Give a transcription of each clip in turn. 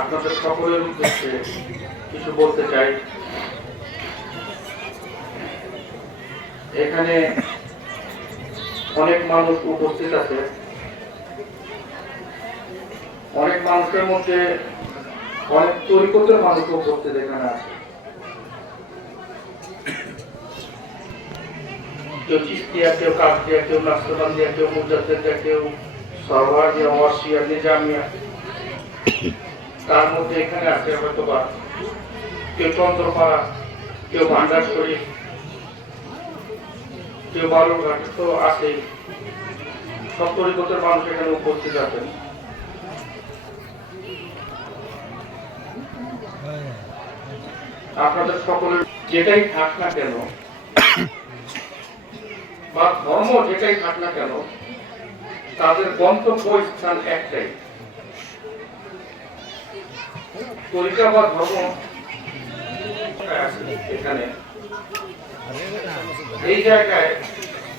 আপনাদের সকলের উদ্দেশ্যে কিছু বলতে চাই। এখানে অনেক মানুষ উপস্থিত আছে, অনেক মানুষের মধ্যে অনেক তরিকতের মানুষ উপস্থিত এখানে আছে। কেউ চিস্তিয়া, কেউ কাকতিয়া, কেউ নাস্তাবান্দিয়া, কেউ মুজাদ্দিদিয়া, কেউ সরওয়ারিয়া, ওয়াসিয়া, নিজামিয়া। তার মধ্যে এখানে আছে হয়তো বা কেউ চন্দ্রপাড়া, কেউ ভান্ডার শরীফ, কেউ বালুরঘাট, তো আছেই। সব তরিকতের মানুষ এখানে উপস্থিত আছেন। আপনাদের সকলের যেটাই থাক না কেন বা ধর্ম যেটাই থাক না কেন, তাদের গন্তব্য স্থান একটাই। তরিকা বা ধর্ম এখানে এই জায়গায়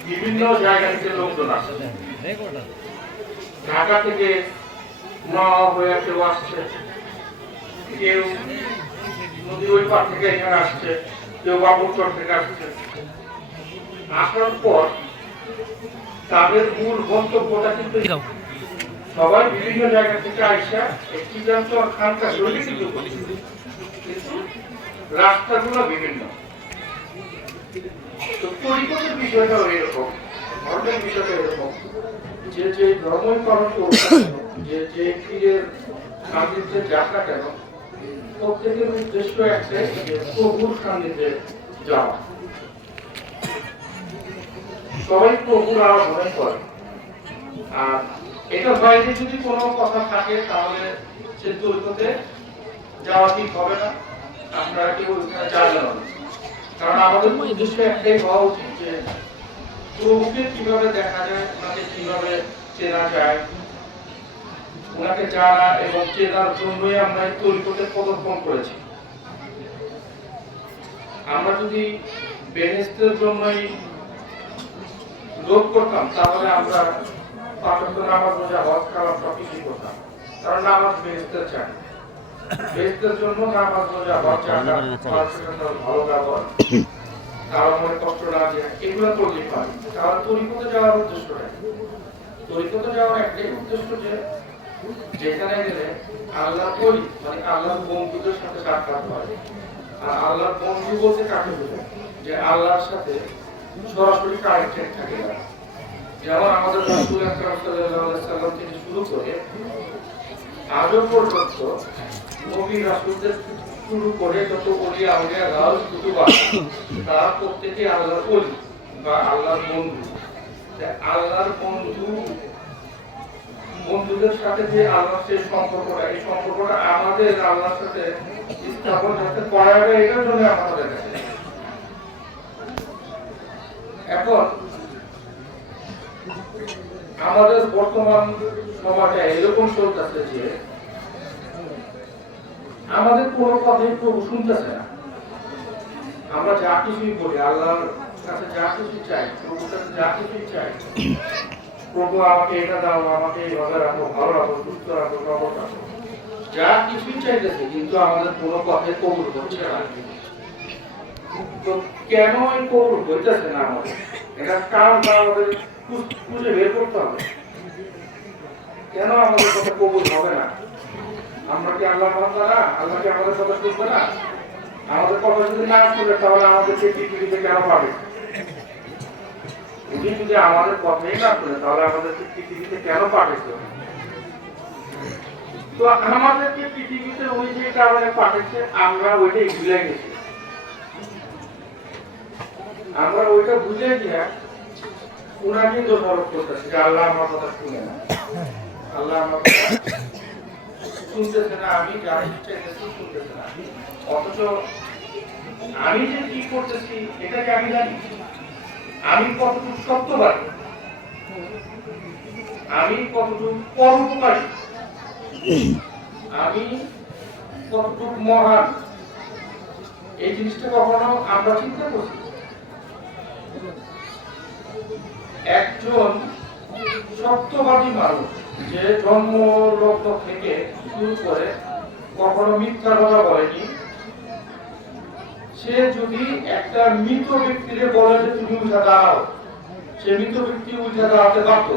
বিভিন্ন জায়গা থেকে লোকজন আসে। ঢাকা থেকে নওয়া হয়ে কেউ আসছে, কেউ নদী ওই পার থেকে এখানে আসছে, কেউ বাবুরচর থেকে আসছে। আসার পর তাদের মূল গন্তব্যটা কিন্তু সবাই বিভিন্ন জায়গা থেকে আইসা একটি খানকা শৈলী কিন্তু রাস্তাগুলো বিভিন্ন। তো তরিকতের বিষয়টাও এরকম, ধর্মের বিষয়টা এরকম, যে যে ধর্মই পালন করছে, যে যে পীরের সান্নিধ্যে যাক না কেন, প্রত্যেকের উদ্দেশ্য একটাই, যে প্রভুর সান্নিধ্যে যাওয়া। সবাই প্রভুর আরাধনা করে। আর এটা বাইরে যদি কোনো কথা থাকে তাহলে সে তরিকতে যাওয়া ঠিক হবে না, আপনারা কেউ ওইখানে যাবেন না। কারণ আমাদের উদ্দেশ্য একটাই হওয়া উচিত যে প্রভুকে কিভাবে দেখা যায়, ওনাকে কিভাবে চেনা যায়, ওনাকে জানা এবং চেনার জন্যই আমরা এই তরিকতে পদার্পণ করেছি। আমরা যদি বেহেশতের জন্যই লোভ করতাম তাহলে আমরা পাঁচওয়াক্ত নামাজ, রোজা, হজ, কালাম সবকিছুই করতাম। কারণ নামাজ বেহেশতের চাই, বেহেশতের জন্য নামাজ, রোজা, হজ, জাকাত, ভালো ব্যবহার, কারো মনে কষ্ট না দেয়া, এগুলো করলেই পারি। কারণ তরিকতে যাওয়ার উদ্দেশ্যটা, তরিকতে যাওয়ার একটাই উদ্দেশ্য যে যেখানে গেলে আল্লাহ ওই মানে আল্লাহর বন্ধুদের সাথে সাক্ষাৎ হয়। আর আল্লাহর বন্ধু বলতে কাকে বোঝায়? যে আল্লাহর সাথে সরাসরি কানেক্টেড থাকে না। যেমন আমাদের রাসূল আকরাম সাল্লাল্লাহু আলাইহি সাল্লাম থেকে শুরু করে আজও পর্যন্ত নবী রাসূলদের শুরু করে যত ওলি আউলিয়া গাউস কুতুব আছে, তারা প্রত্যেকে আল্লাহর ওলি বা আল্লাহর বন্ধু। আল্লাহর বন্ধুদের সাথে যে আল্লাহর সেই সম্পর্কটা, এই সম্পর্কটা আমাদের আল্লাহর সাথে স্থাপন যাতে করা যায়, এটার জন্য আমাদের কাছে। এখন আমাদের বর্তমান সমাজে এরকম চলতেছে যে আমাদের কোনো কথাই প্রভু শুনতেছে না। আমরা যা কিছুই বলি, আল্লাহর কাছে যা কিছু চাই, প্রভুর কাছে যা কিছুই চাই, প্রভু আমাকে এটা দাও, আমাকে এইভাবে রাখো, ভালো রাখো, সুস্থ রাখো, সবল রাখো, যা কিছুই চাইতেছে, কিন্তু আমাদের কোনো কথাই কবুল হচ্ছে না। তো কেন এই কবুল হইতেছে না আমাদের? এটা কারণটা আমাদের খুঁজে বের করতে হবে। কেন আমাদের কথা কবুল হবে না? আমরা কি আল্লাহর বান্দা না? আল্লাহ কি আমাদের কথা শুনবে না? আমাদের কথা যদি না শুনে তাহলে আমাদেরকে পৃথিবীতে কেন পাবে? উনি যদি আমাদের কথাই না শুনে তাহলে আমাদেরকে পৃথিবীতে কেন পাঠাইছে? তো আমাদেরকে পৃথিবীতে ওই যে কারণে পাঠাইছে, আমরা ওইটাই ভুলে গেছি। আমরা ওইটা বুঝে গিয়া ওনাকে দোষারোপ করতেছি যে আল্লাহ আমার কথা শুনে না, আল্লাহ আমার কথা শুনতেছে না, আমি যা চাইতেছি শুনতেছে না। অথচ আমি যে কি করতেছি এটাকে আমি জানি, আমি কতটুকু সত্যবাদী, আমি কতটুকু পরোপকারী, আমি কতটুকু মহান, এই জিনিসটা কখনো আমরা চিন্তা করছি? একজন সত্যবাদী মানুষ যে জন্ম লগ্ন থেকে শুরু করে কখনো মিথ্যা কথা বলেনি, সে যদি একটা মৃত ব্যক্তিকে বলে যে তুমি উঠে দাঁড়াও, সে মৃত ব্যক্তি উঠে দাঁড়াতে বাধ্য।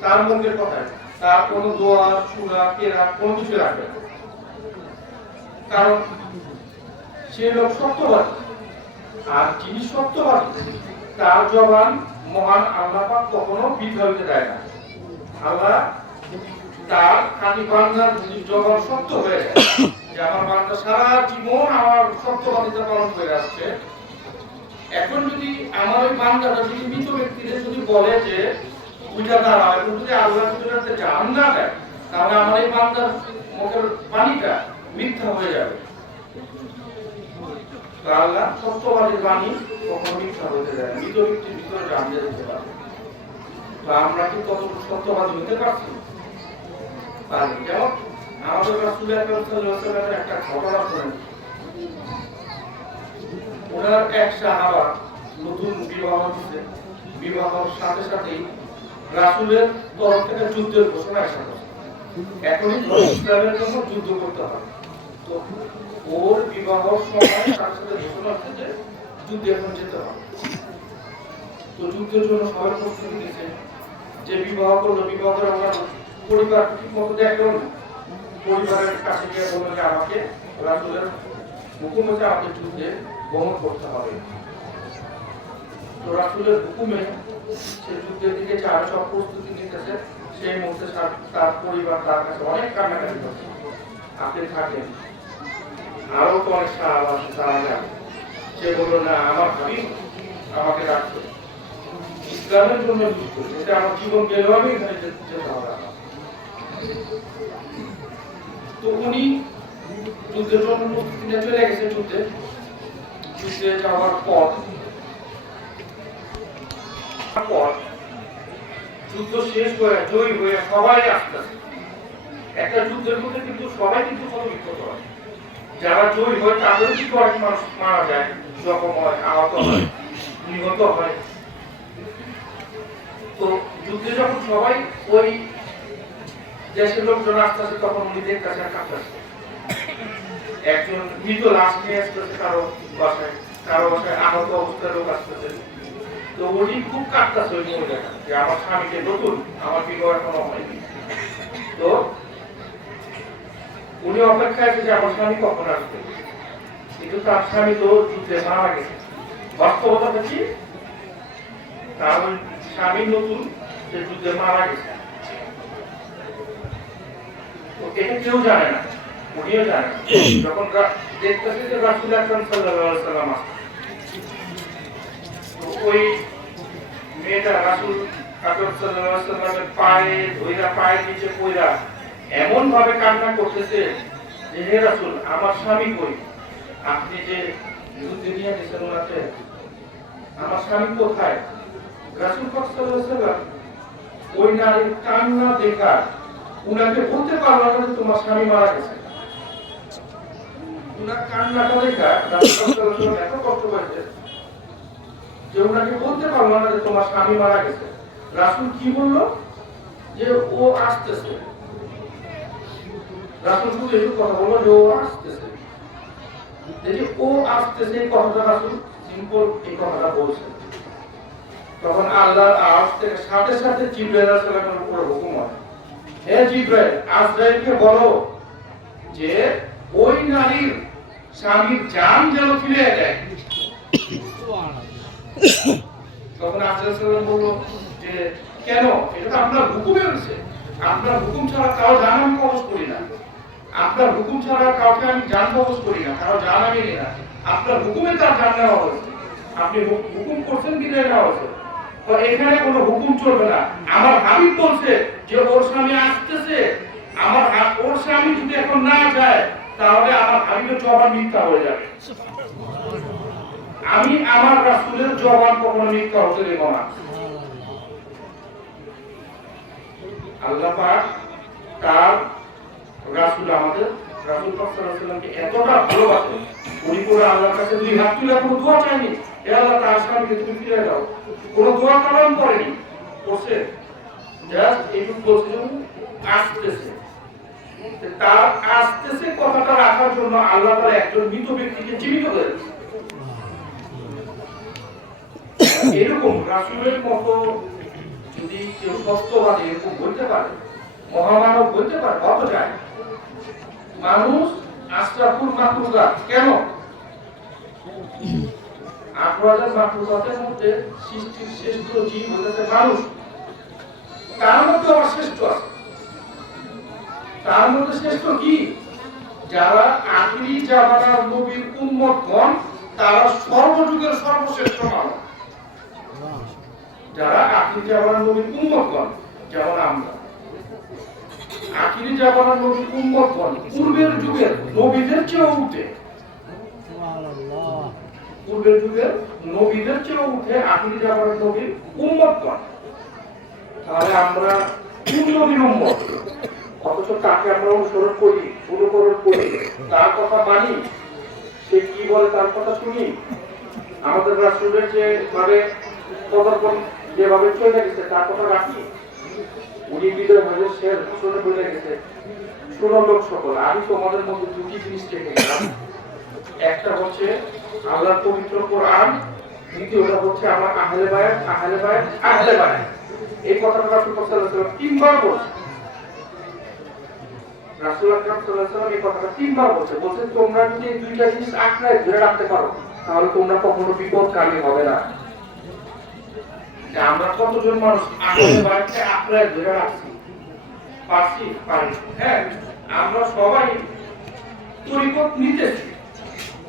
তার মুখের কথায় তার কোনো দোয়া সুরা কেরা কোনো কিছু রাখবে না, কারণ সে লোক সত্যবাদী। আর যিনি সত্যবাদী তার জবান মহান আল্লাহ পাক কখনো বৃথা হইতে দেয় না। আল্লাহ তার খাঁটি বান্দার যদি জবান সত্য হয়ে যায়, যে আমার বান্দা সারা জীবন আমার সত্যবাদিতা পালন করে আসছে, এখন যদি আমার ওই বান্দাটা যদি মৃত ব্যক্তিদের যদি বলে যে উঠা দাঁড়াও, এখন যদি আল্লাহ যদি জান না দেয়, তাহলে আমার এই বান্দার মুখের বাণীটা মিথ্যা হয়ে যাবে। আল্লাহ সত্যবাদীর বাণী কখনো মিথ্যা হতে দেয় না, মৃত ব্যক্তির ভিতরে জানতে দিতে পারে। তো আমরা কি কতটুকু সত্যবাদী হতে পারছি? পারি। যেমন আমাদের রাসূল একটা ঘটনা শোনেন। ওনার এক সাহাবা নতুন বিবাহ হয়েছে, বিবাহের সাথে সাথেই রাসূলের তরফ থেকে যুদ্ধের ঘোষণা এসেছে। এখনই ইসলামের জন্য যুদ্ধ করতে হবে। তো ওর বিবাহের সময় তার সাথে ঘোষণা হচ্ছে যে যুদ্ধে এখন যেতে হবে। তো যুদ্ধের জন্য সবাই প্রস্তুতি নিয়েছে। যে বিবাহ করলো, বিবাহ করে ওনার পরিবার ঠিক মতো দেখলো না, পরিবারের কাছে গিয়ে বললো যে আমাকে রাসূলের হুকুম হচ্ছে আমাকে যুদ্ধে গমন করতে হবে। তো রাসূলের হুকুমে সে যুদ্ধের দিকে যারা সব প্রস্তুতি নিতেছে, সেই মুহূর্তে তার পরিবার তার কাছে অনেক কান্নাকাটি করছে, আপনি থাকেন, আরো তো অনেক সাহাবা আছে তারা যাবে। সে বললো না, আমার হাবিব আমাকে রাখবে, ইসলামের জন্য যুদ্ধ, এটা আমার জীবন গেলেও আমি এখানে যেতে হবে। তো উনি যুদ্ধের জন্য প্রস্তুতি নিয়ে চলে গেছে। যুদ্ধে যাওয়ার পর যুদ্ধ শেষ করে জয়ী হয়ে সবাই আসতেছে। একটা যুদ্ধের মধ্যে কিন্তু সবাই কিন্তু ক্ষতবিক্ষত হয়। যারা জয়ী হয় তাদের কিন্তু অনেক মানুষ মারা যায়, জখম হয়, আহত হয়, নিহত হয়। তো যুদ্ধে যখন সবাই ওই দেশের লোকজন আসতেছে, তখন উনি দেখতেছেন কাঁপতেছে। একজন মৃত লাশ নিয়ে আসতেছে কারো বাসায় আহত অবস্থায় লোক আসতেছে। তো উনি খুব কাঁপতেছে ওই মহিলাটা, যে আমার স্বামীকে নতুন, আমার বিবাহ এখনো হয়নি। তো উনি অপেক্ষায় আছে যে আমার স্বামী কখন আসবে, কিন্তু তার স্বামী তো যুদ্ধে মারা গেছে। বাস্তবতা কি, তার ওই স্বামী নতুন, সে যুদ্ধে মারা গেছে। তো এটা কেউ জানে না, উনিও জানে না। যখন দেখতেছে যে রাসূল আকরাম সাল্লাল্লাহু আলাইহি ওয়াসাল্লাম আসছে, তো ওই মেয়েটা রাসূল আকরাম সাল্লাল্লাহু আলাইহি ওয়াসাল্লামের পায়ে ধইরা, পায়ের নিচে পইরা এমন ভাবে কান্না করতেছে যে হে রাসূল, আমার স্বামী কই? আপনি যে যুদ্ধে নিয়ে গেছেন ওনাকে, আমার স্বামী কোথায়? রাসূল সাল্লাল্লাহু আলাইহি ওয়াসাল্লাম ওই নারীর কান্না দেখা উনাকে বলতে পারলো না যে তোমার স্বামী মারা গেছে। উনার কান্নাটা দেখা রাসূল সাল্লাল্লাহু আলাইহি ওয়াসাল্লাম এত কষ্ট পেয়েছে যে উনাকে বলতে পারলো না যে তোমার স্বামী মারা গেছে। রাসূল কি বলল? যে ও আসতেছে। রাসূল শুধু এই কথা বলল যে ও আসতেছে। এই যে ও আসতেছে, এই কথাটা রাসূল সিম্পল এই কথাটা বলছে। তখন আল্লাহর আওয়াজ থেকে সাথে সাথে জিবরাইল আলাইহিস সালামের উপর হুকুম হয়, হে জিবরাইল, আজরাইলকে বলো যে ওই নারীর স্বামীর জান যেন ফিরে দেয়। তখন আজরাইল সালাম বলল যে কেন? এটা তো আপনার হুকুমে হয়েছে, আপনার হুকুম ছাড়া কারো জান আমি কবজ করি না, আপনার হুকুম ছাড়া কাউকে আমি জান কবজ করি না, কারো জান আমি নিই না। আপনার হুকুমে তার জান নেওয়া হয়েছে, আপনি হুকুম করছেন কি নেওয়া হয়েছে। তো এখানে কোনো হুকুম চলবে না। আমার হাবিব বলছে যে ওর স্বামী আসতেছে, ওর স্বামী যদি এখন না যায় তাহলে আমার হাবিবের জবান মিথ্যা হয়ে যাবে। আমি আমার রাসূলের জবান কখনো মিথ্যা হতে দেব না। আল্লাহ পাক তার রাসূল, আমাদের রাসূল পাক সাল্লাল্লাহু আলাইহি ওয়াসাল্লামকে এতটা ভালোবাসেন, উনি করে আল্লাহর কাছে দুই হাত তুলে কোনো দোয়া চায়নি, হে আল্লাহ তার স্বামীকে তুমি ফিরিয়ে দাও, কোনো দোয়া কালাম করেনি। করছে, জাস্ট এইটুকু বলছে আসতেছে। তার আসতেছে কথাটা রাখার জন্য আল্লাহ তাআলা একজন মৃত ব্যক্তিকে জীবিত করেছে। এরকম রাসূলের মতো যদি কেউ সত্যবাদী এরকম বলতে পারে, মহামানব বলতে পারে, কত যায় মানুষ আশরাফুল মাখলুকাত কেন ৮০০০ মাখলুকাতের মধ্যে সৃষ্টির শ্রেষ্ঠ জীব হচ্ছে মানুষ, তার মধ্যে আবার শ্রেষ্ঠ আছে। তার মধ্যে শ্রেষ্ঠ কি? যারা আখিরি জামানার নবীর উম্মতগণ, তারা সর্বযুগের সর্বশ্রেষ্ঠ মানব। যারা আখিরি জামানার নবীর উম্মতগণ, যেমন আমরা আখিরি জামানার নবীর উম্মতগণ পূর্বের যুগের নবীদের চেয়ে উঠে, পূর্বের যুগের নবীদের চেয়ে উঠে আখিরি জামানার নবীর উম্মতগণ। তাহলে আমরা কোন নবীর উম্মত? অথচ তাকে আমরা অনুসরণ করি, অনুকরণ করি, তার কথা মানি, সে কি বলে তার কথা শুনি। আমাদের রাসূলের যেভাবে প্রদর্শন যেভাবে চলে গেছে তার কথা রাখি। উনি বিদায় হয়ে সে শুনে বলে গেছে, শুনো লোক সকল, আমি তোমাদের মধ্যে দুটি জিনিস রেখে গেলাম। একটা হচ্ছে আল্লাহর পবিত্র কোরআন, দ্বিতীয়টা হচ্ছে আমার আহলে বায়াত, আহলে বায়াত, আহলে বায়াত। এই কথাটা রাসূল সাল্লাল্লাহু আলাইহি ওয়াসাল্লাম তিনবার বলছেন। রাসূল আকরাম সাল্লাল্লাহু আলাইহি ওয়াসাল্লাম এই কথাটা তিনবার বলছেন। বলছেন তোমরা যদি এই দুইটা জিনিস আঁকড়ায় ধরে রাখতে পারো, তাহলে তোমরা কখনো বিপদগামী হবে না। আমরা কতজন মানুষ আহলে বায়াতকে আঁকড়ায় ধরে রাখছি? পারছি? পারি। হ্যাঁ, আমরা সবাই তরিকত নিতেছি,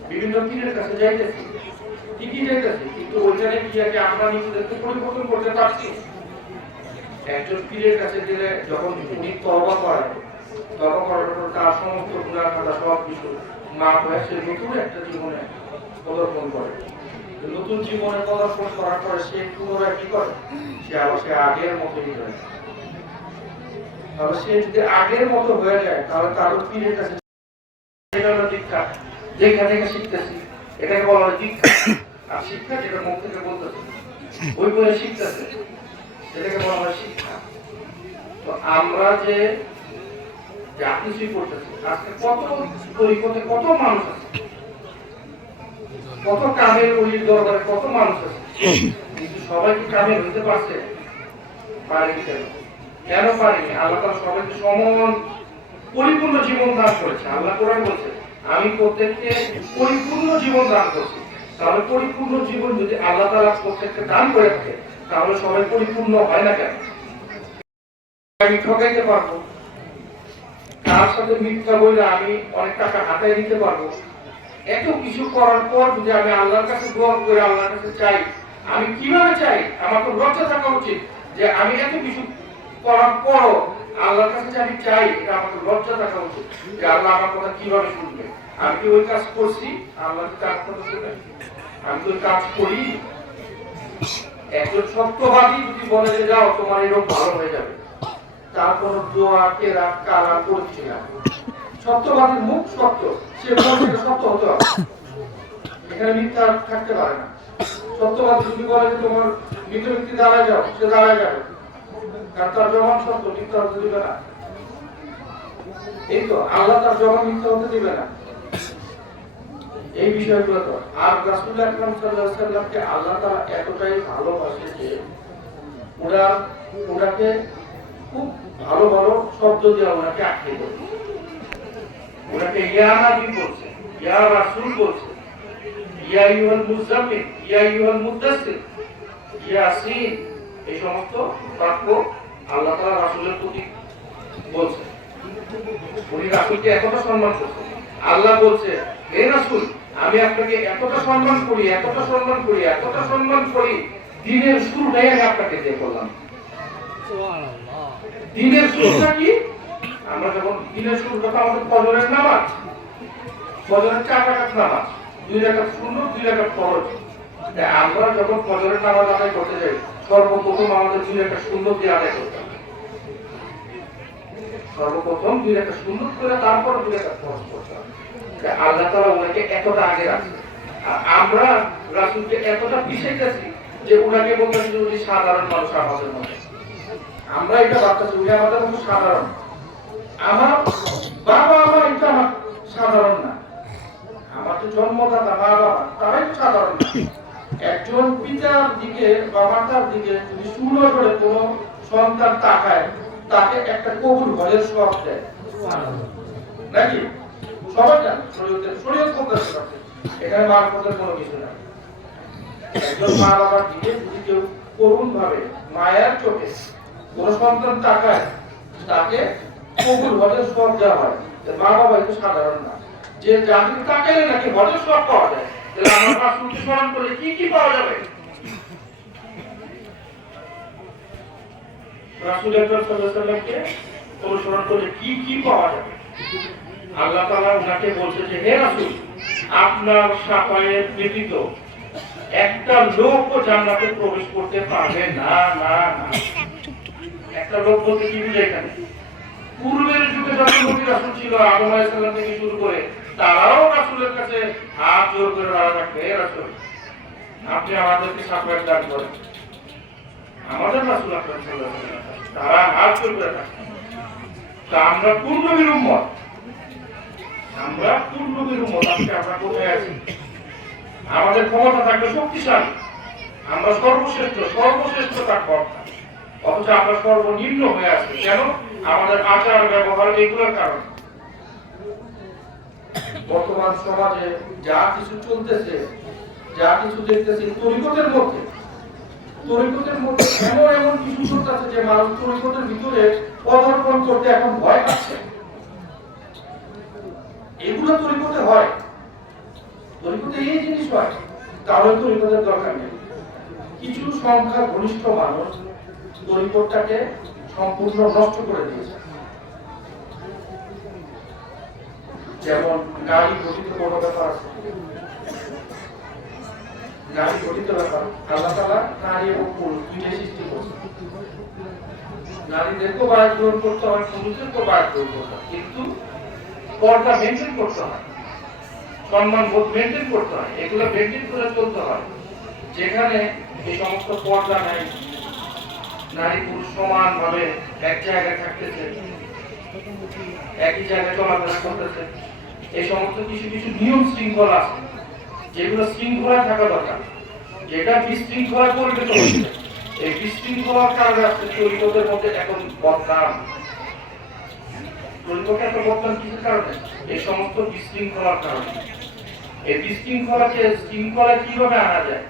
বিভিন্ন পীরের কাছে যাইতেছি, ঠিকই যাইতেছি, কিন্তু ওইখানে গিয়ে কি আমরা নিজেদেরকে পরিবর্তন করতে পারছি? একজন পীরের কাছে গেলে যখন উনি তওবা করে, তওবা করার পর তার সমস্ত গুনাহ খাতা সব কিছু মাফ হয়ে সে নতুন একটা জীবনে পদার্পণ করে। নতুন জীবনে পদার্পণ করার পরে সে পুনরায় কি করে? সে আবার সে আগের মতোই হয়ে যায়। তাহলে সে যদি আগের মতো হয়ে যায়, তাহলে তার পীরের কাছে দীক্ষা, যেখান থেকে শিখতেছি এটাকে বলা হয় দীক্ষা। আর শিক্ষা যেটা মুখ থেকে বলতেছে, ওই বলে শিখতেছে, এটাকে বলা হয় শিক্ষা। তো আমরা যে যা কিছুই করতেছি, আজকে কত তরিকতে কত মানুষ আছে, কত কামের ওলির দরবারে কত মানুষ আছে, কিন্তু সবাই কি কামের হইতে পারছে? পারেনি। কেন? কেন পারেনি? আল্লাহ তাআলা সবাইকে সমান পরিপূর্ণ জীবন দান করেছে। আল্লাহ কোরআন বলছে, আমি প্রত্যেককে পরিপূর্ণ জীবন দান করছি। তাহলে পরিপূর্ণ জীবন যদি আল্লাহ তাআলা প্রত্যেককে দান করে থাকে, তাহলে সবাই পরিপূর্ণ হয় না কেন? আমি ঠকাইতে পারবো, তার সাথে মিথ্যা বলে আমি অনেক টাকা হাতায় দিতে পারবো। এত কিছু করার পর যদি আমি আল্লাহর কাছে দোয়া করে আল্লাহর কাছে চাই, আমি কিভাবে চাই? আমার তো লজ্জা থাকা উচিত যে আমি এত কিছু করার পরও আল্লাহর কাছে যে আমি চাই, এটা আমার তো লজ্জা থাকা উচিত যে আল্লাহ আমার কথা কিভাবে শুনবে। আমি কি ওই কাজ করছি? আল্লাহ কি কাজ কথা শুনবে? আমি তো ওই কাজ করি। একজন সত্যবাদী যদি বলে যে যাও তোমার এই রোগ ভালো হয়ে যাবে, তার কোনো দোয়া কেরাত কালাম করছি না। সত্যবাদীর মুখ সত্য, সে বলছে সত্য হতে হবে, এখানে মিথ্যা থাকতে পারে না। সত্যবাদী যদি বলে যে তোমার মৃত ব্যক্তি দাঁড়ায় যাও, সে দাঁড়ায় যাবে, কারণ তার জবান সত্য, মিথ্যা হতে দিবে না। এই তো আল্লাহ তার জবান মিথ্যা হতে দিবে না। এই বিষয়গুলো তো আর রাসূল আকরাম সাল্লাল্লাহু আলাইহি ওয়াসাল্লামকে আল্লাহ তাআলা এতটাই ভালোবাসে যে ওনাকে খুব ভালো ভালো শব্দ দিয়ে ওনাকে আখ্যায়িত করছে। ওনাকে ইয়া নবী বলছে, ইয়া রাসূল বলছে, ইয়া আইয়ুহাল মুযাম্মিল, ইয়া আইয়ুহাল মুদাসসির, ইয়াসিন। এই সমস্ত বাক্য আল্লাহ তাআলা রাসূলের প্রতি বলছে। উনি রাসূলকে এতটা সম্মান করছে। আল্লাহ বলছে, হে রাসূল, আমি আপনাকে এতটা সম্মান করি, এতটা সম্মান করি, এতটা সম্মান করি, দিনের শুরুটাই আমি আপনাকে দিয়ে করলাম। সুবহানাল্লাহ। দিনের শুরুটা কি? আমরা যখন দিনের শুরুটা আমাদের ফজরের নামাজ, ফজরের 4 রাকাত নামাজ, 2 রাকাত সুন্নত, 2 রাকাত ফরজ। আমরা যখন ফজরের নামাজ আদায় করতে যাই, সর্বপ্রথম আমাদের 2 রাকাত সুন্নত দিয়ে আদায় করতে হবে। সর্বপ্রথম 2 রাকাত সুন্নত করে তারপর 2 রাকাত ফরজ করতে হবে। আল্লাহ তাআলা ওনাকে এতটা আগে রাখছে, আর আমরা রাসূলকে এতটা পিছাইতেছি যে ওনাকে বলতেছি যে উনি সাধারণ মানুষ আমাদের মধ্যে। আমরা এটা ভাবতেছি ওই আমাদের মতো সাধারণ, আমার বাবা মা এটা আমার সাধারণ না, আমার যে জন্মদাতা মা বাবা তারাই তো সাধারণ না। একজন পিতার দিকে বা মাতার দিকে যদি সুনজরে কোনো সন্তান তাকায়, তাকে একটা কবুল ঘরের সব দেয় নাকি? সবাই জানে শরীয়ত বলতেছে, এখানে মারফতের কোনো কিছু নাই। একজন মা বাবার দিকে যদি কেউ করুণ ভাবে মায়ের চোখে কোন সন্তান তাকায়, তাকে কবুল ঘরের সব দেওয়া হয়। মা বাবা একটু সাধারণ না, যে যাদের তাকাইলে নাকি ঘরের সব পাওয়া যায়। তাহলে আমার রাসূলকে স্মরণ করলে কি কি পাওয়া যাবে? রাসূল আকরাম সাল্লাল্লাহু আলাইহি ওয়াসাল্লামকে অনুসরণ করলে কি কি পাওয়া যাবে? আল্লাহ তাআলা ওনাকে বলছে যে হে রাসূল, আপনার শাফায়েত ব্যতীত একটা লোকও জান্নাতে প্রবেশ করতে পারবে না। না না, একটা লোক বলতে কি বুঝায় এখানে? পূর্বের যুগে যত নবী রাসূল ছিল আদম আলাইহিস সালাম থেকে শুরু করে, তারাও রাসূলের কাছে হাত জোর করে দাঁড়া থাকবে, হে রাসূল আপনি আমাদেরকে শাফায়েত দান করেন। আমাদের রাসূল আকরাম সাল্লাল্লাহু আলাইহি ওয়াসাল্লাম তারা হাত জোর করে থাকতেন। তা আমরা কোন নবীর উম্মত? আমরা কোন নবীর উম্মত? আজকে আমরা কোথায় আছি? আমাদের ক্ষমতা থাকবে শক্তিশালী, আমরা সর্বশ্রেষ্ঠ থাকবো, অথচ আমরা সর্বনিম্ন হয়ে আছি। কেন? আমাদের আচার ব্যবহার এগুলোর কারণে। বর্তমান সমাজে যা কিছু চলতেছে, যা কিছু দেখতেছি, তরিকতের মধ্যে এমন এমন কিছু চলতেছে যে মানুষ তরিকতের ভিতরে পদার্পণ করতে এখন ভয় পাচ্ছে। এগুলো তরিকতে হয়, তরিকতে এই জিনিস হয়, তাহলে তরিকতের দরকার নেই। কিছু সংখ্যা ঘনিষ্ঠ মানুষ তরিকতটাকে সম্পূর্ণ নষ্ট করে দিয়েছে। যেমন নারী গঠিত কোনো ব্যাপার আছে, নারী গঠিত ব্যাপার আল্লাহ তাআলা নারী এবং পুরুষ দুইটাই সৃষ্টি করেছেন। নারীদেরকেও বায়াত গ্রহণ করতে হয়, পুরুষদেরকেও বায়াত গ্রহণ করতে হয়, কিন্তু পর্দা মেনটেন করতে হয়, সম্মান বোধ মেনটেন করতে হয়, এগুলো মেনটেন করে চলতে হয়। যেখানে এই সমস্ত পর্দা নাই, নারী পুরুষ সমান ভাবে এক জায়গায় থাকতেছে, একই জায়গায় চলাফেরা করতেছে, এই সমস্ত কিছু কিছু নিয়ম শৃঙ্খলা আছে যেগুলো শৃঙ্খলা থাকা দরকার, যেটা বিশৃঙ্খলা পরিণত হচ্ছে। এই বিশৃঙ্খলার কারণে আজকে তরিকতের মধ্যে এখন বদনাম। তরিকত একটা বদনাম কিসের কারণে? এই সমস্ত বিশৃঙ্খলার কারণে। এই বিশৃঙ্খলাকে শৃঙ্খলায় কিভাবে আনা যায়?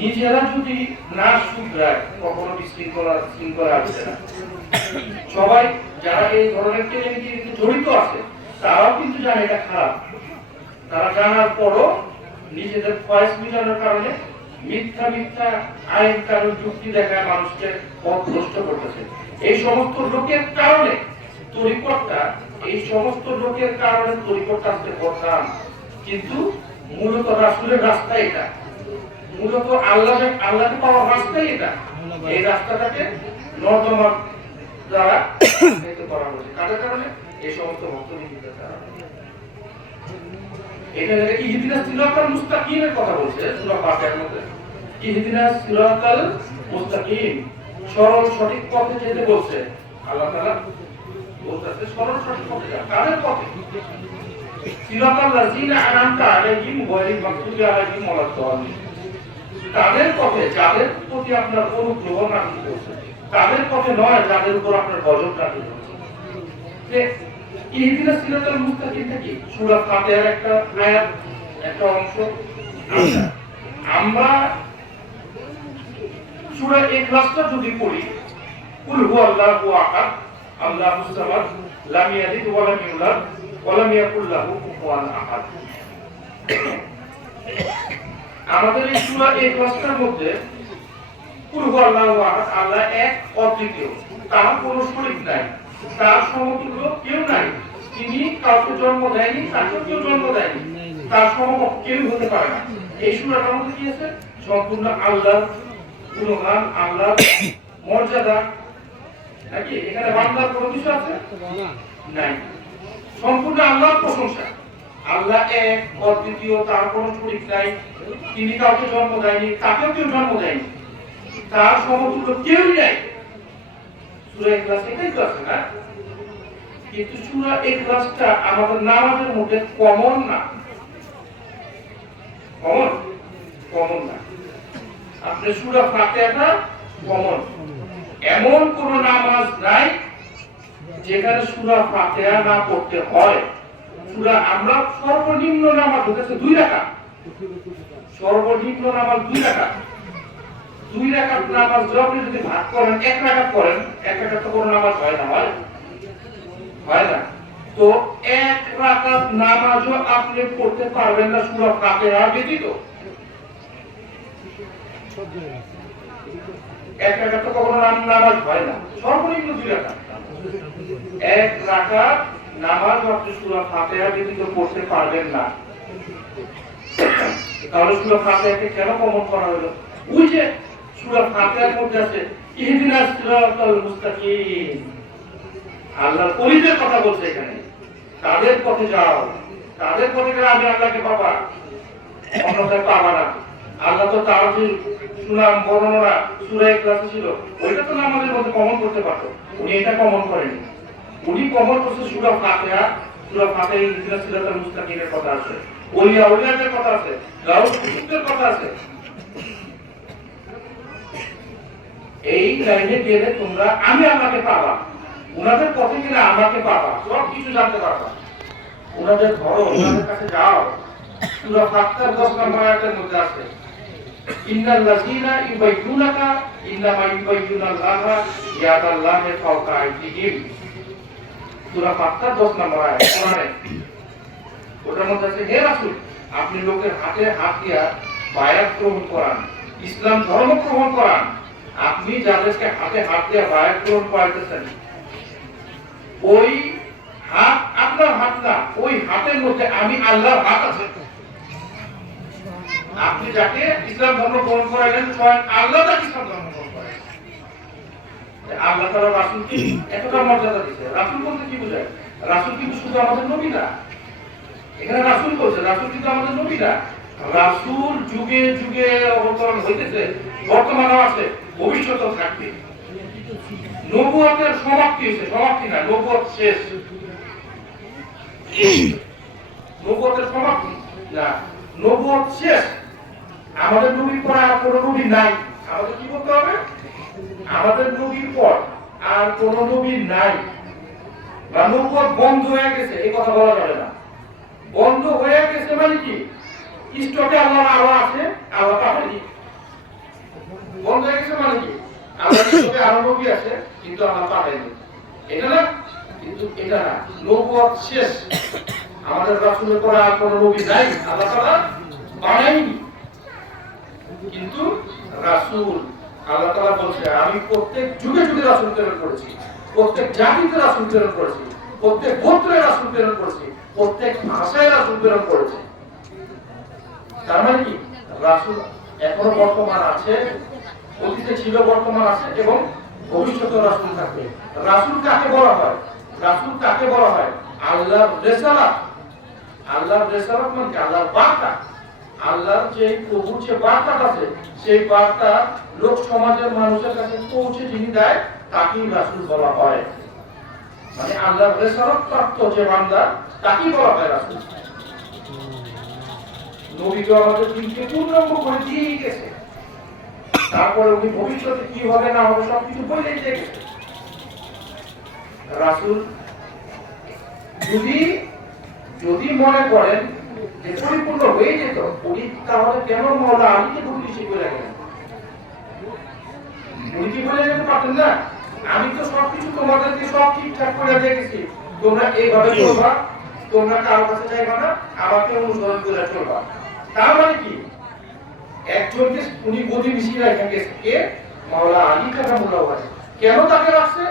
নিজেরা যদি না শুধরায় কখনো শৃঙ্খলা আসবে না। সবাই যারা এই ধরনের টেলিভিশনে জড়িত আছে তারাও কিন্তু জানে এটা খারাপ, তারা জানার পরও নিজেদের ফয়েজ মিলানোর কারণে মিথ্যা মিথ্যা আইন কানুন যুক্তি দেখায় মানুষকে পথভ্রষ্ট করতেছে। এই সমস্ত লোকের কারণে তরিকতটা, এই সমস্ত লোকের কারণে তরিকতটা আসতে বদনাম। কিন্তু মূলত রাসূলের রাস্তা এটা, মূলত আল্লাহকে পাওয়ার রাস্তাই এটা। এই রাস্তাটাকে নর্দমার দ্বারা করা হয়েছে। কাদের কারণে? এই সমস্ত ভক্তবৃন্দের কারণে। এখানে ইহদিনাস সিরাতাল মুস্তাকিমের কথা বলছে সূরা ফাতিহার মধ্যে। ইহদিনাস সিরাতাল মুস্তাকিম, সরল সঠিক পথে যেতে বলছে আল্লাহ তাআলা। বলতেছে সরল সঠিক পথে যাও। কাদের পথে? সিরাতাল লাযিনা আনআমতা আলাইহিম গায়রিল মাগদুবি আলাইহিম ওয়ালাদ-দাল্লিন। তাদের পথে যাদের প্রতি আপনার অনুগ্রহ নাযিল হয়েছে, তাদের পথে নয় যাদের উপর আপনার গজব নাযিল হয়েছে। ইহদিনাস সিরাতাল মুস্তাকিম কি? সূরা ফাতিহার একটা আয়াত, একটা অংশ। আমরা সূরা ইখলাসটা যদি পড়ি, কুল হুয়াল্লাহু আহাদ আল্লাহুস সামাদ লাম ইয়ালিদ ওয়া লাম ইউলাদ ওয়া লাম ইয়াকুল লাহু কুফুয়ান আহাদ। আমাদের এই সূরা ইখলাসটার মধ্যে কুল হুয়াল্লাহু আহাদ, আল্লাহ এক অদ্বিতীয়, তার কোনো শরীক নাই, তার সমতুল্য কেউ নাই, তিনি কাউকে জন্ম দেয়নি, তাকে কেউ জন্ম দেয়নি, তার সমকক্ষ কেউ হতে পারে না। এই সূরাটার মধ্যে কি আছে? সম্পূর্ণ আল্লাহর গুণগান, আল্লাহর মর্যাদা। নাকি এখানে বান্দার কোনো কিছু আছে? নাই, সম্পূর্ণ আল্লাহর প্রশংসা। আল্লাহ এক অদ্বিতীয়, তার কোনো শরীক নাই, তিনি কাউকে জন্ম দেয়নি, তাকেও কেউ জন্ম দেয়নি। তার সমতুল্য কেউই নাই। সূরা ইখলাস এটাই তো আছে না, কিন্তু সূরা ইখলাসটা আমাদের নামাজের মধ্যে কমন না, কমন না। আপনি সূরা ফাতিহাটা কমন, এমন কোন নামাজ নাই যেখানে সূরা ফাতিহা না পড়তে হয়। সূরা আমরা সর্বনিম্ন নামাজ হচ্ছে 2 রাকাত, সর্বনিম্ন নামাজ 2 রাকাত। 2 রাকাত নামাজ যদি ভাগ করেন 1 রাকাত করেন, 1 রাকাত তো কোনো নামাজ হয় না, হয় না। তো 1 রাকাত নামাজও আপনি পড়তে পারবেন না সূরা ফাতিহা ব্যতীত। 1 রাকাত তো কোনো নামাজ হয় না, সর্বনিম্ন 2 রাকাত। 1 রাকাত নামাজ আপনি সূরা ফাতিহা ব্যতীত পড়তে পারবেন না। তাহলে সূরা ফাতিহাকে কেন কমন করা হলো? ওই যে সূরা ফাতিহার মধ্যে আছে ইহদিনাস সিরাতাল মুস্তাকিম, আল্লাহর ওলিদের কথা বলছে এখানে, তাদের পথে যাও, তাদের পথে গেলে আমি আল্লাহকে পাবা, অন্যথায় পাবা না। আল্লাহ তো তার যে সুনাম বর্ণনা সূরা ইখলাসে ছিল, ওইটা তো আমাদের মধ্যে কমন করতে পারতো, উনি এটা কমন করেনি। উনি কমন করছে সূরা ফাতিহা। সূরা ফাতিহায় ইহদিনাস সিরাতাল মুস্তাকিমের কথা আছে, ওলিয়াদের কথা আছে, গাউস কুতুবদের কথা আছে। এই লাইনে গেলে তোমরা আমি আল্লাহকে পাবা, উনাদের পথে গেলে আমাকে পাবা, সব কিছু জানতে পারবা। উনাদের ধরো, উনাদের কাছে যাও। সূরা ফাতিহার 10 নম্বর আয়াতের মধ্যে আছে ইন্নাল লাযিনা ইউবাইয়ুনাকা ইন্নামা ইউবাইয়ুনাল্লাহা ইয়াদাল্লাহি ফাওকা আইদিহিম। সূরা ফাতিহার 10 নম্বর আয়াত কোরআনে। ওটার মধ্যে আছে হে রাসূল, আপনি লোকের হাতে হাত দিয়া বায়াত গ্রহণ করান, ইসলাম ধর্ম গ্রহণ করান। আপনি যাদেরকে হাতে হাত দিয়ে বায়াত গ্রহণ করাইতেছেন, ওই হাত আপনার হাত না, ওই হাতের মধ্যে আমি আল্লাহর হাত আছে। আপনি যাকে ইসলাম ধর্ম গ্রহণ করাইলেন, স্বয়ং আল্লাহ তাকে ইসলাম ধর্ম গ্রহণ করাইলেন। আল্লাহ তাআলা রাসূলকে এতটা মর্যাদা দিয়েছে। রাসূল বলতে কি বোঝায়? রাসূল কিন্তু শুধু আমাদের নবী না, এখানে রাসূল বলছে, রাসূল কিন্তু আমাদের নবী না। রাসূল যুগে যুগে অবতরণ হইতেছে, বর্তমানেও আছে, ভবিষ্যতেও থাকবে। নবুয়তের সমাপ্তি হয়েছে, সমাপ্তি না, নবুয়ত শেষ। নবুয়তের সমাপ্তি না, নবুয়ত শেষ। আমাদের নবীর পর আর কোন নবী নাই। আমাদের কি বলতে হবে? আমাদের নবীর পর আর কোন নবী নাই, বা নবুয়ত বন্ধ হয়ে গেছে, এই কথা বলা যাবে না। বন্ধ হয়ে গেছে মানে কি? স্টকে আল্লাহর আরো আছে, আল্লাহ পাঠায়নি। বন্ধ হয়ে গেছে মানে কি? আল্লাহর স্টকে আরো নবী আছে, কিন্তু আল্লাহ পাঠায়নি। এটা না, কিন্তু এটা না, নবুয়ত শেষ। আমাদের রাসূলের পরে আর কোন নবী নাই, আল্লাহ তাআলা বানায়নি। কিন্তু রাসূল, আল্লাহ তাআলা বলছে আমি প্রত্যেক যুগে যুগে রাসূল প্রেরণ করেছি, প্রত্যেক জাতিতে রাসূল প্রেরণ করেছি, প্রত্যেক গোত্রে রাসূল প্রেরণ করেছি, প্রত্যেক ভাষায় রাসূল প্রেরণ করেছি। তার মানে কি? রাসূল এখনো বর্তমান আছে, অতীতে ছিল, বর্তমান আছে, এবং ভবিষ্যতে রাসূল থাকবে। রাসূল কাকে বলা হয়? রাসূল কাকে বলা হয়? আল্লাহর রিসালাত। আল্লাহর রিসালাত মানে আল্লাহর বার্তা। আল্লাহর যে প্রভুর যে বার্তা আছে, সেই বার্তা লোক সমাজের মানুষের কাছে পৌঁছে যিনি দেয়, তাকেই রাসূল বলা হয়। মানে আল্লাহর রিসালাত প্রাপ্ত যে বান্দা, তাকেই বলা হয় রাসূল। নবী তো আমাদের দিনকে পূর্ণাঙ্গ করে দিয়ে গেছে, তারপরে উনি ভবিষ্যতে কি হবে না হবে সবকিছু বলে দিয়ে গেছে। রাসূল যদি মনে করেন যে পরিপূর্ণ হয়ে যেত, উনি তাহলে কেন মাওলা আলীকে বদলি করে গেলেন? উনি কি বলে যেতে পারতেন না, আমি তো সবকিছু তোমাদেরকে সব ঠিকঠাক করে দেখেছি, তোমরা এইভাবে চলবা, তোমরা কারো কাছে যাইবা না, আমাকে অনুসরণ করে চলবা। তার মানে কি? একজনকে উনি গদি মিশিয়ে রাখেন গেছে, কে? মাওলা আলী কারামুল্লাহ ওয়াজহ। কেন তাকে রাখছে?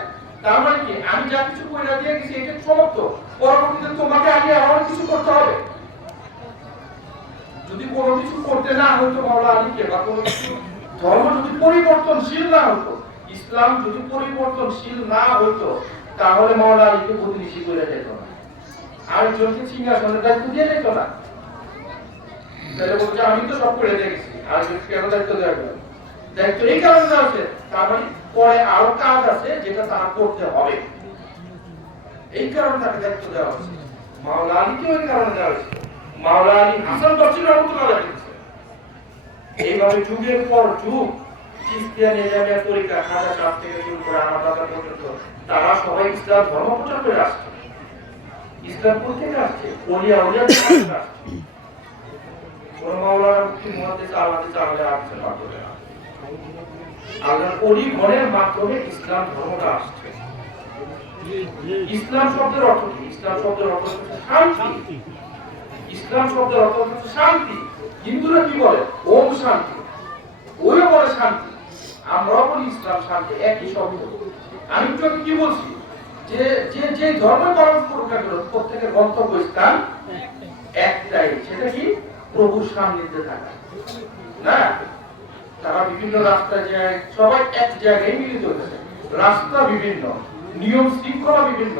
তার মানে কি? আমি যা কিছু কইরা দিয়ে গেছি এটা সমাপ্ত, পরবর্তীতে তোমাকে আগে আরো কিছু করতে হবে। যদি কোনো কিছু করতে না হতো মাওলা আলীকে, বা কোনো কিছু ধর্ম যদি পরিবর্তনশীল না হতো, ইসলাম যদি পরিবর্তনশীল না হতো, তাহলে মাওলা আলীকে বদলি করে যেত না, আরেকজনকে সিংহাসনের দায়িত্ব দিয়ে যেত না। তাহলে বলছে আমি তো সব করে দেখেছি, আর কেন দায়িত্ব দেওয়া গেল? দায়িত্ব এই কারণে দেওয়া হয়েছে, তার মানে পরে আরো কাজ আছে যেটা তার করতে হবে, এই কারণে তাকে দায়িত্ব দেওয়া হয়েছে। মাওলা আলীকে ওই কারণে দেওয়া হয়েছে। মাওলা আলী হাসান বসরি রহমতুল্লাহ লিখেছে, এইভাবে যুগের পর যুগ চিশতিয়া নিজামিয়া তরিকা খাজা সাহেব থেকে শুরু করে আমার দাদা পর্যন্ত তারা সবাই ইসলাম ধর্ম প্রচার করে আসছে। ইসলাম থেকে আসছে, ওলিয়া ওলিয়া থেকে আসছে। কোন মাওলানা মুফতি মুহাদ্দিস আল-হাদিস আসছে মাধ্যমে না, আল্লাহর ওলি গণের মাধ্যমে ইসলাম ধর্মটা আসছে। ইসলাম শব্দের অর্থ কি? ইসলাম শব্দের অর্থ হচ্ছে শান্তি। ইসলাম শব্দের অর্থ হচ্ছে শান্তি। হিন্দুরা কি বলে? ওম শান্তি। ওইও বলে শান্তি, আমরাও বলি ইসলাম শান্তি, একই শব্দ। আমি তোকে কি বলছি যে যে যে ধর্ম পালন করুক না কেন প্রত্যেকের গন্তব্য স্থান একটাই, সেটা কি? প্রভুর সান্নিধ্যে থাকা। না, তারা বিভিন্ন রাস্তায় যায়, সবাই এক জায়গায় মিলিত হয়েছে, রাস্তা বিভিন্ন, নিয়ম শৃঙ্খলা বিভিন্ন।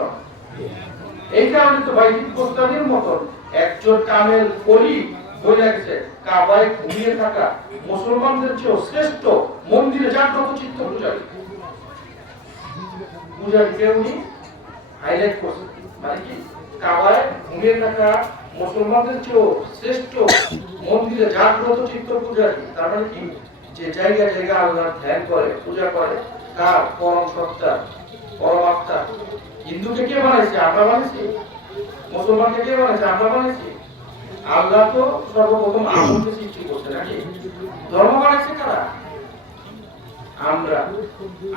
এই কারণে তো বাইজিদ গোস্তানির মতন একজন কামেল ওলি বলে গেছে, কাবায় ঘুমিয়ে থাকা মুসলমানদের চেয়েও শ্রেষ্ঠ মন্দিরে জাগ্রত চিত্ত পূজারী। পূজারীকে উনি হাইলাইট করছেন, মানে কি? কাবায় ঘুমিয়ে থাকা মুসলমানদের চেয়েও শ্রেষ্ঠ মন্দিরে জাগ্রত চিত্ত পূজারী। তার মানে কি? যে জায়গায় জায়গায় আল্লাহর ধ্যান করে, পূজা করে, কার? পরম সত্তা, পরমাত্মা। হিন্দুকে কে বানাইছে? আমরা বানাইছি। মুসলমানকে কে বানাইছে? আমরা বানাইছি। আল্লাহ তো সর্বপ্রথম আদমকে সৃষ্টি করছে, নাকি? ধর্ম বানাইছে কারা? আমরা।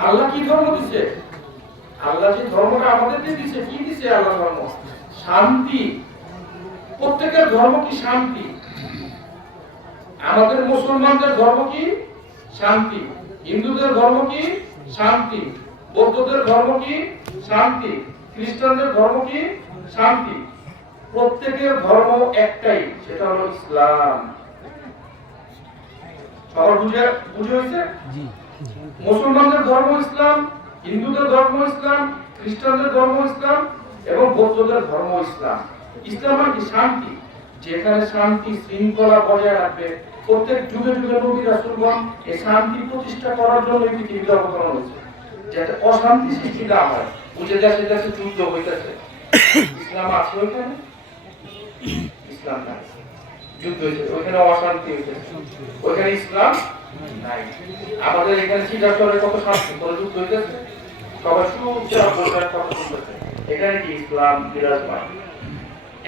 আল্লাহ কি ধর্ম দিছে? আল্লাহ যে ধর্মটা আমাদেরকে দিছে, কি দিছে আল্লাহ ধর্ম? শান্তি। প্রত্যেকের ধর্ম কি? শান্তি। আমাদের মুসলমানদের ধর্ম কি? শান্তি। হিন্দুদের ধর্ম কি? শান্তি। বৌদ্ধদের ধর্ম কি? শান্তি। খ্রিস্টানদের ধর্ম কি? শান্তি। প্রত্যেকের ধর্ম একটাই, সেটা হলো ইসলাম। সবার বুঝে হয়েছে? মুসলমানদের ধর্ম ইসলাম, হিন্দুদের ধর্ম ইসলাম, খ্রিস্টানদের ধর্ম ইসলাম এবং বৌদ্ধদের ধর্ম ইসলাম। ইসলাম মানে কি? শান্তি। যেখানে শান্তি শৃঙ্খলা বজায় রাখবে, প্রত্যেক যুগে যুগে নবী রাসূলগণ এই শান্তি প্রতিষ্ঠা করার জন্য এই পৃথিবীতে অবতরণ হয়েছে, যাতে অশান্তি সৃষ্টি না হয়। বুঝে দেশে দেশে যুদ্ধ হইতেছে, ইসলাম আছে ওইখানে? ইসলাম নাই, যুদ্ধ হইতেছে, ওইখানে অশান্তি হইতেছে, ওইখানে ইসলাম নাই। আমাদের এখানে চিটাচরে কত শান্তি, কত যুদ্ধ হইতেছে, সবাই সুচার বসার কথা শুনতেছে, এখানে কি ইসলাম বিরাজমান?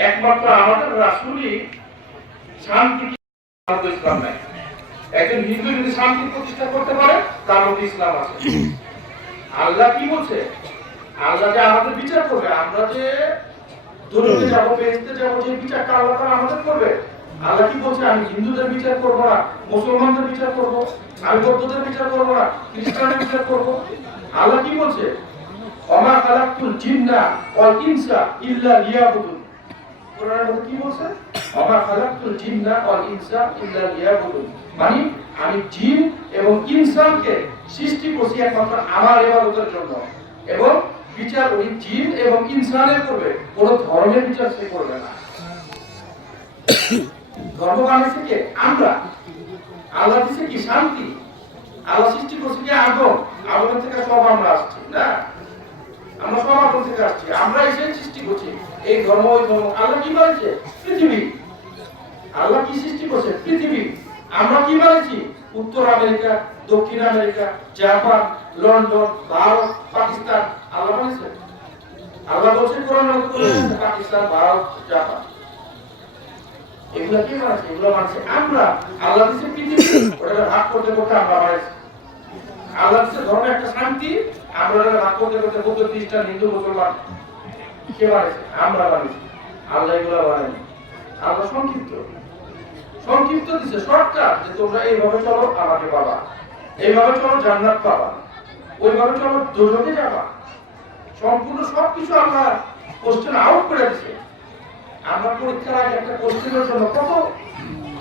একমাত্র আমাদের রাসূলই শান্তি, ইসলাম নাই। একজন হিন্দু যদি শান্তি প্রতিষ্ঠা করতে পারে, তার মধ্যে ইসলাম আছে। আল্লাহ কি বলছে? আল্লাহ যে আমাদের বিচার করবে, আমরা যে দুনিয়াতে যাবো, বেহেশতে যাবো, যে বিচারটা আল্লাহ তাআলা আমাদের করবে। আল্লাহ কি বলছে? আমি হিন্দুদের বিচার করব না, মুসলমানদের বিচার করব, আমি বৌদ্ধদের বিচার করব না, খ্রিস্টানদের বিচার করব। আল্লাহ কি বলছে? ওমা খালাকতুল জিন্না ওয়াল ইনসা ইল্লা লিয়াবুদুন। কোরআনের মধ্যে কি বলছে? ওমা খালাকতুল জিন্না ওয়াল ইনসা ইল্লা লিয়াবুদুন, মানে আমি জিন এবং ইনসানকে সৃষ্টি করছি একমাত্র আমার ইবাদতের জন্য, এবং বিচার ওই জিন এবং ইনসানের করবে, কোন ধর্মের বিচার সে করবে না। ধর্ম বানাইছে কে? আমরা। আল্লাহ দিছে কি? শান্তি। আল্লাহ সৃষ্টি করছে কি? আদম। আদমের থেকে সব আমরা আসছি না, আমরা সব আদম থেকে আসছি, আমরা এসে সৃষ্টি করছি এই ধর্ম ওই ধর্ম। আল্লাহ কি বানাইছে? পৃথিবী। আল্লাহ কি সৃষ্টি করছে? পৃথিবী। আমরা কি বানাইছি? উত্তর আমেরিকা, দক্ষিণ America, Japan, London, Bharat, Pakistan. Allah বানাইছে। আল্লাহ বলছে কোরআনে, পাকিস্তান, ভারত, জাপান, এগুলা কি বানাইছে? এগুলো বানাইছে আমরা। আল্লাহ দিছে পৃথিবী, ওটা ভাগ করতে করতে আমরা বানাইছি। আল্লাহ দিছে ধর্মে একটা শান্তি, আমরা ভাগ করতে করতে বৌদ্ধ, খ্রিস্টান, হিন্দু, মুসলমান, কে বানাইছে? আমরা বানাইছি। আল্লাহ এগুলা বানায়নি। আল্লাহ সংক্ষিপ্ত দিছে, শর্টকাট, যে তোমরা এইভাবে চলো আমাকে পাবা, এইভাবে চলো জান্নাত পাবা, ওইভাবে চলো দোজখে যাবা। সম্পূর্ণ সবকিছু আল্লাহ কোশ্চেন আউট করে দিছে। আমরা পরীক্ষার আগে একটা কোশ্চেনের জন্য কত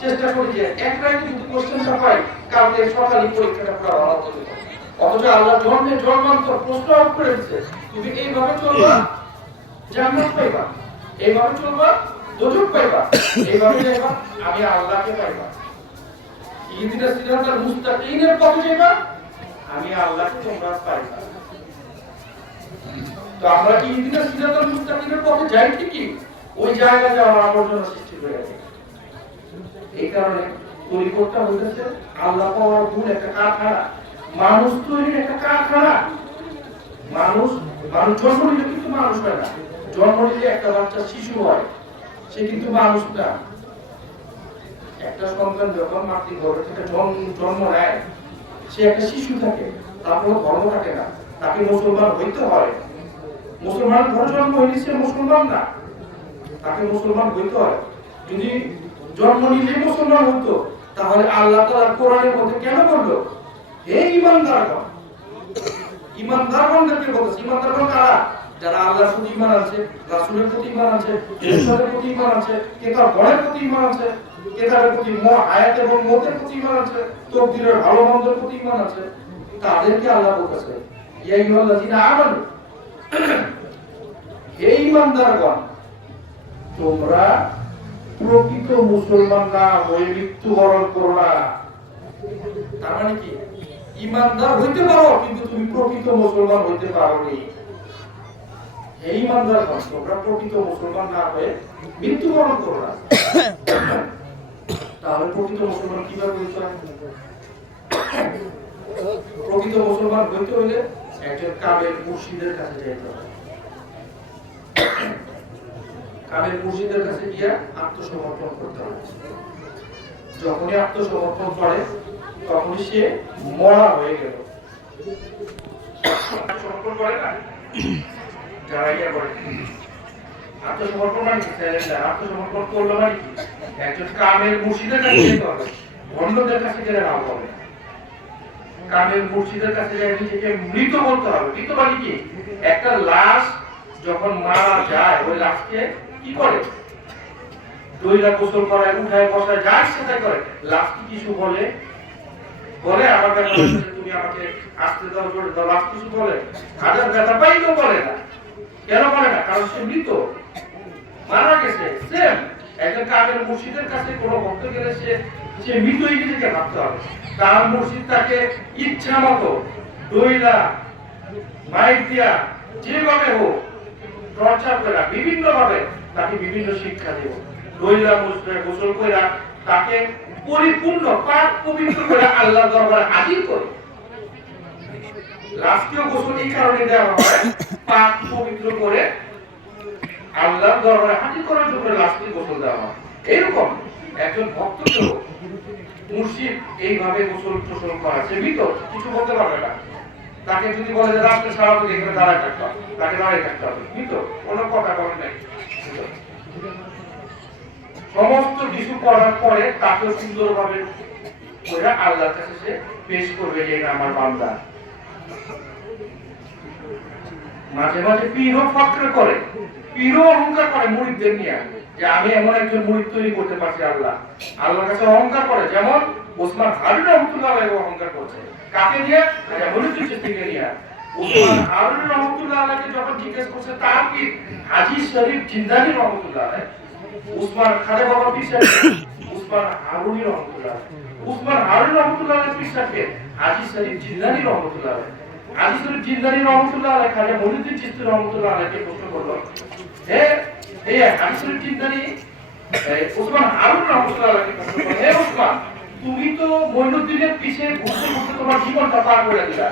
চেষ্টা করি যে এক রাতে কিন্তু কোশ্চেনটা পাই, কালকে সকালে পরীক্ষাটা পুরো ভালো হবে। অথচ আল্লাহ জন্মান্তর প্রশ্ন আউট করে দিছে, তুমি এইভাবে চলবা জান্নাত পাইবা, এইভাবে চলবা দোজখ পাইবা, এইভাবে যাইবা আমি আল্লাহকে পাইবা। ইহদিনাস সিরাতাল মুস্তাকিমের পথে যাবা, আমি আল্লাহকে তোমরা পাইবা। তো আমরা কি ইহদিনাস সিরাতাল মুস্তাকিমের পথে যাই ঠিকই, ওই জায়গায় যাওয়ার আবর্জনা সৃষ্টি করে আছে। এই কারণে তরিকতটা হইতেছে আল্লাহ পাওয়ার মূল একটা কারখানা, মানুষ তৈরির একটা কারখানা। মানুষ জন্ম নিলে কিন্তু মানুষ হয় না। জন্ম নিলে একটা বাচ্চা শিশু হয়, সে কিন্তু মানুষ না। একটা সন্তান যখন মাতৃগর্ভ থেকে জন্ম নেয়, সে একটা শিশু থাকে, তার কোনো ধর্ম থাকে না, তাকে মুসলমান হইতে হয়। মুসলমান ঘরে জন্ম হইলে সে মুসলমান না, তাকে মুসলমান হইতে হয়। যদি জন্ম নিলে মুসলমান হতো, তাহলে আল্লাহ তাআলা কোরআনের মধ্যে কেন বললো হে ঈমানদারগণ? ঈমানদারগণকে বলছে। ঈমানদারগণ কারা? যারা আল্লাহর প্রতি ঈমান আছে, রাসূলের প্রতি ঈমান আছে, রাসূলের প্রতি ঈমান আছে, কিতাবের প্রতি ঈমান আছে, কিতাবের প্রতি হায়াত এবং মওতের প্রতি ঈমান আছে, তাকদীরের ভালো মন্দের প্রতি ঈমান আছে, তাদেরকে আল্লাহ বলতেছে ইয়া আইয়ুহাল্লাযীনা আমানু, হে ঈমানদারগণ, তোমরা প্রকৃত মুসলমান না হয়ে মৃত্যুবরণ করো না। তার মানে কি? ঈমানদার হইতে পারো, কিন্তু তুমি প্রকৃত মুসলমান হইতে পারোনি। এই ঈমানদারগণ, তোমরা প্রকৃত মুসলমান না হয়ে মৃত্যুবরণ করো না। তাহলে প্রকৃত মুসলমান কিভাবে হইতে হয়? প্রকৃত মুসলমান হইতে হইলে একজন কামেল মুর্শিদের কাছে যেতে হবে। কামেল মুর্শিদের কাছে গিয়ে আত্মসমর্পণ করতে হবে। যখনই আত্মসমর্পণ করে, তখনই সে মরা হয়ে গেল। আত্মসমর্পণ করে না যারা ইয়া করে, আত্মসমর্পণ মানে কি? আত্মসমর্পণ করলো মানে কি? একজন কামেল মুর্শিদের কাছে যেতে হবে, অন্যদের কাছে গেলে নাও হবে। কামেল মুর্শিদের কাছে গিয়ে নিজেকে মৃত বলতে হবে। মৃত মানে কি? একটা লাশ যখন মারা যায়, ওই লাশকে কি করে? দইলা গোসল করায়, উঠায় বসায়, যা ইচ্ছা তাই করে। লাশ কি কিছু বলে? বলে আমার ব্যাপারে তুমি আমাকে আসতে দাও, জোরে দাও, লাশ কিছু বলে? হাজার ব্যথা পাইলেও বলে না। কেন বলে না? কারণ সে মৃত, মারা গেছে। সেম একজন কামেল মুর্শিদের কাছে কোনো ভক্ত গেলে সে মৃতই নিজেকে ভাবতে হবে। তার মুর্শিদ তাকে ইচ্ছা মতো দইলা, মাইক দিয়া, যেভাবে হোক টর্চার করে, বিভিন্ন ভাবে তাকে বিভিন্ন শিক্ষা দেব। দইলা মুসলে গোসল করে তাকে পরিপূর্ণ পাক পবিত্র করে আল্লাহর দরবারে হাজির করে। লাশকেও গোসল এই কারণে দেওয়া হয়, পাক পবিত্র করে আল্লাহর দরবারে হাজির করার জন্য লাশকে গোসল দেওয়া হয়। এরকম একজন ভক্তকেও মুর্শিদ এইভাবে গোসল টোসল করাচ্ছে। মৃত কিছু বলতে পারবে না। তাকে যদি বলে যে রাস্তা সারা দিন এখানে দাঁড়ায় থাকতে হবে, তাকে দাঁড়িয়ে থাকতে হবে। মৃত, কোনো কথা বলে নাই। সমস্ত কিছু করার পরে তাকে সুন্দরভাবে করে আল্লাহর কাছে সে পেশ করবে যে আমার বান্দা। মাঝে মাঝে পীরও ফক্র করে, পীরও অহংকার করে মুরিদদের নিয়ে, যে আমি এমন একজন মুরিদ তৈরি করতে পারছি। আল্লাহর কাছে অহংকার করে। যেমন ওসমান হারুন রহমতুল্লাহ আলাইহি অহংকার করছে। কাকে নিয়ে? মুরিদুল চিশতিকে নিয়ে। ওসমান হারুন রহমতুল্লাহ আলাইহি যখন জিজ্ঞেস করছে তার কি হাজী শরীফ জিন্দানি রহমতুল্লাহ আলাইহি, উসমান খাজা বাবা পিছনে উসমান হারুনি রহমতুল্লাহ, উসমান হারুন রহমতুল্লাহ আলাইহি পিছনে হাজী শরীফ জিন্দানি রহমতুল্লাহ আলাইহি। হাজী শরীফ জিন্দানি রহমতুল্লাহ আলাইহি খাজা মুরিদুল চিশতি রহমতুল্লাহ আলাইহি প্রশ্ন করলো, হে এই হাজী শরীফ জিন্দানি উসমান হারুন রহমতুল্লাহ আলাইহি প্রশ্ন করলো, হে উসমান, তুমি তো মঈনুদ্দিনের পিছে ঘুরতে ঘুরতে তোমার জীবনটা পার করে দিলা।